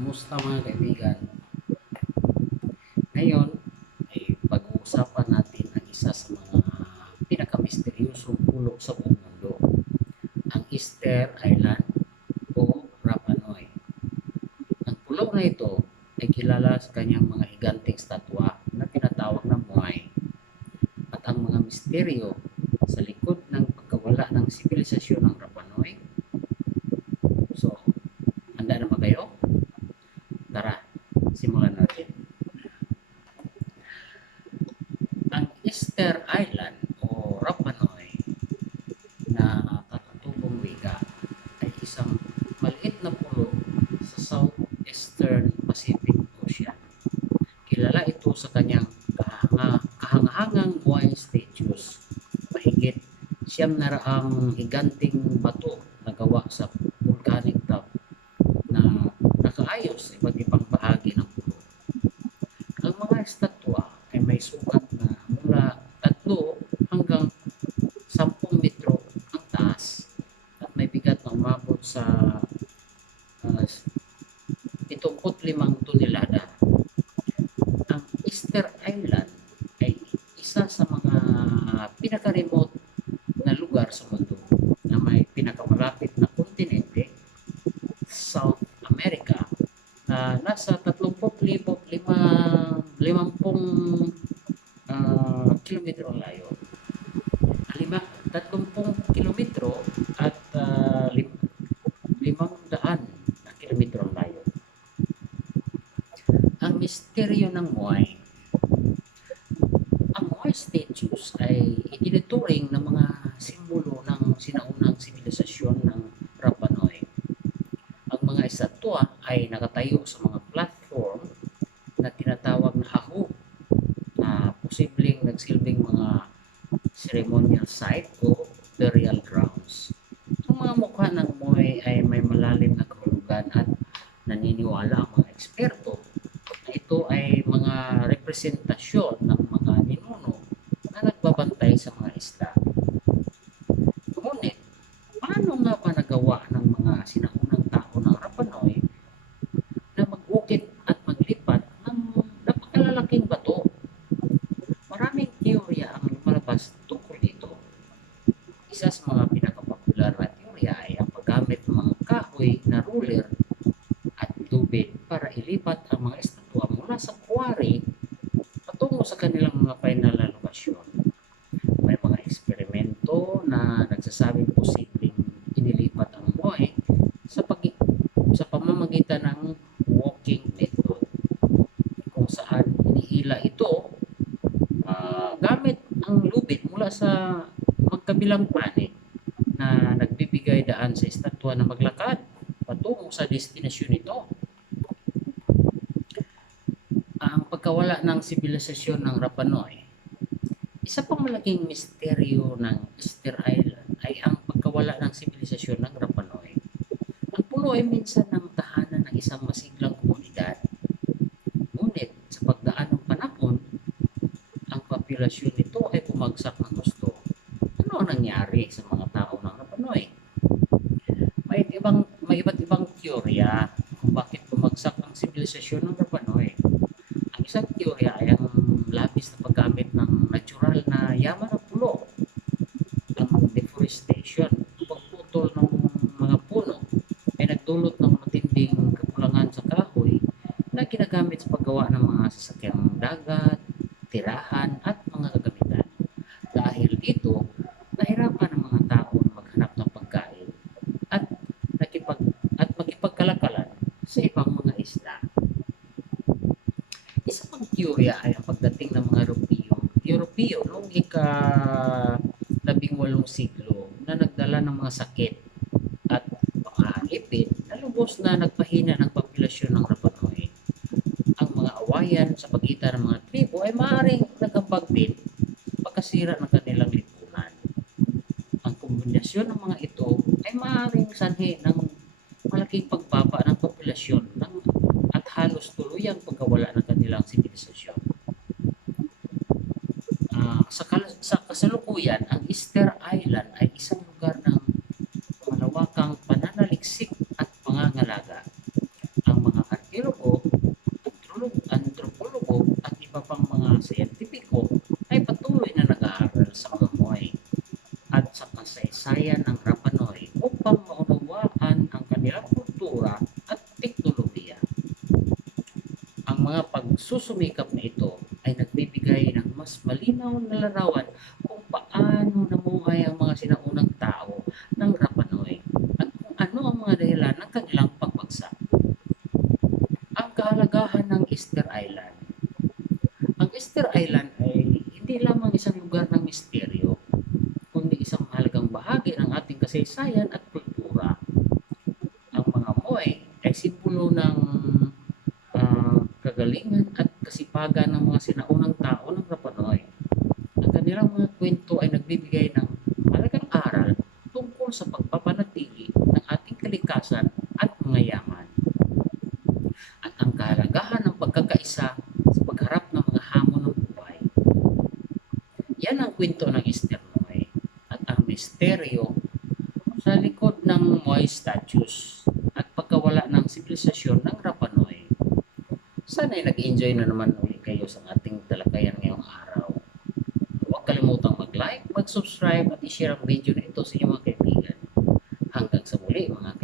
Kumusta mga kaibigan? Ngayon ay pag-uusapan natin ang isa sa mga pinakamisteryosong pulo sa buong mundo, ang Easter Island o Rapa Nui. Ang pulo na ito ay kilala sa kanyang mga higanting statwa na tinatawag na Moai at ang mga misteryo sa likod ng pagkawala ng sibilisasyon ng Rapa Nui. So, handa na ba kayo? Tara, simulan natin. Ang Easter Island o Rapa Nui na katutubong wika ay isang maliit na pulo sa Southeastern Pacific Ocean. Kilala ito sa kanyang kahanga, kahangahangang buhay statues. Mahigit siyam na raang higanting bato na gawa sa volcanic top na nakaayos iba't ibang bahagi ng pulo. Ang mga estatwa ay may sukat na mula 3 hanggang 10 metro ang taas at may bigat na umabot sa uh, 75 tonelada. Ang Easter Island ay isa sa mga pinaka-remote na lugar sa mundo na may pinakamalapit na kontinente South America na nasa 30,000 50 ah, kilometro ang layo. Lima, 30 kilometro at uh, lim, 500 na kilometro ang layo. Ang misteryo ng Moai ang Moai statues ay itinuturing ng mga simbolo ng sinaunang sibilisasyon ng Rapa Nui. Ang mga estatwa ay nakatayo sa mga platform na tinatawag na hahu na posibleng nagsilbing mga ceremonial site o burial grounds. Ang mga mukha ng Moai ay may malalim na kahulugan at naniniwala ang mga eksperto na ito ay mga representasyon ng mga ninuno na nagbabantay sa mga isla. Ngunit, paano nga ba nagawa ng mga sinaunang tao ng Rapanoy na mag-ukit at maglipat ng napakalalaking bato? Maraming teorya ang lumalabas tungkol dito. Isa sa mga pinakapopular na teorya ay ang paggamit ng mga kahoy na ruler at tubig para ilipat ang mga estatwa mula sa quarry patungo sa kanilang mga final na. May mga eksperimento na nagsasabing posibleng inilipat ang buhay sa pag sa pamamagitan ng walking method kung saan inihila ito ah, gamit ang lubid mula sa magkabilang panig na nagbibigay daan sa estatwa na maglakad patungo sa destinasyon nito. Ang pagkawala ng sibilisasyon ng Rapa Nui, isa pang malaking misteryo ng Easter Island ay ang pagkawala ng sibilisasyon ng Rapa Nui. Ang pulo ay minsan ng tahanan ng isang masiglang komunidad. Ngunit sa pagdaan ng panahon, ang populasyon nito ay bumagsak ng gusto. Ano ang nangyari sa mga tao ng Rapa Nui? May ibang may iba't ibang teorya kung bakit bumagsak ang sibilisasyon ng Rapa Nui. Ang isang teorya ay ang labis na paggamit ng natural na yaman ng pulo. Ang deforestation, pagputol ng mga puno ay nagdulot ng matinding kakulangan sa kahoy na ginagamit sa paggawa ng mga sasakyang dagat, tirahan at mga kagamitan. Dahil dito, nahirapan ang mga tao na maghanap ng pagkain at nakipag at makipagkalakalan sa ibang mga isla. Isa pang teorya ay ang pagdating ng mga Europeo, Europeo noong ika labing walong siglo na nagdala ng mga sakit at pangalipin na lubos na nagpahina ng populasyon ng Rapa Nui. Ang mga awayan sa pagitan ng mga tribo ay maaaring nagambag din pagkasira ng kanilang lipunan. Ang kombinasyon ng mga ito ay maaaring sanhi ng malaking pagbaba ng populasyon ng at halos tuluyang pagkawala ng kanilang sibilisasyon. Pagsusumikap na ito ay nagbibigay ng mas malinaw na larawan kung paano namuhay ang mga sinaunang tao ng Rapa Nui at kung ano ang mga dahilan ng kanilang pagbagsak. Ang kahalagahan ng Easter Island Ang Easter Island ay hindi lamang isang lugar ng misteryo, kundi isang mahalagang bahagi ng ating kasaysayan at kultura. Ang mga Moy ay simbolo ng ah, kagalingan at kasipagan ng mga sinaunang tao ng Rapa Nui. Ang kanilang mga kwento ay nagbibigay ng mahalagang aral tungkol sa pagpapanatili ng ating kalikasan at mga yaman. At ang kahalagahan ng pagkakaisa sa pagharap ng mga hamon ng buhay. Yan ang kwento ng Easter Noy at ang misteryo sa likod ng Moy statues at pagkawala ng sibilisasyon ng Rapa Nui. Sana'y nag-enjoy na naman ulit kayo sa ating talakayan ngayong araw. Huwag kalimutang mag-like, mag-subscribe at i-share ang video na ito sa inyong mga kaibigan. Hanggang sa muli mga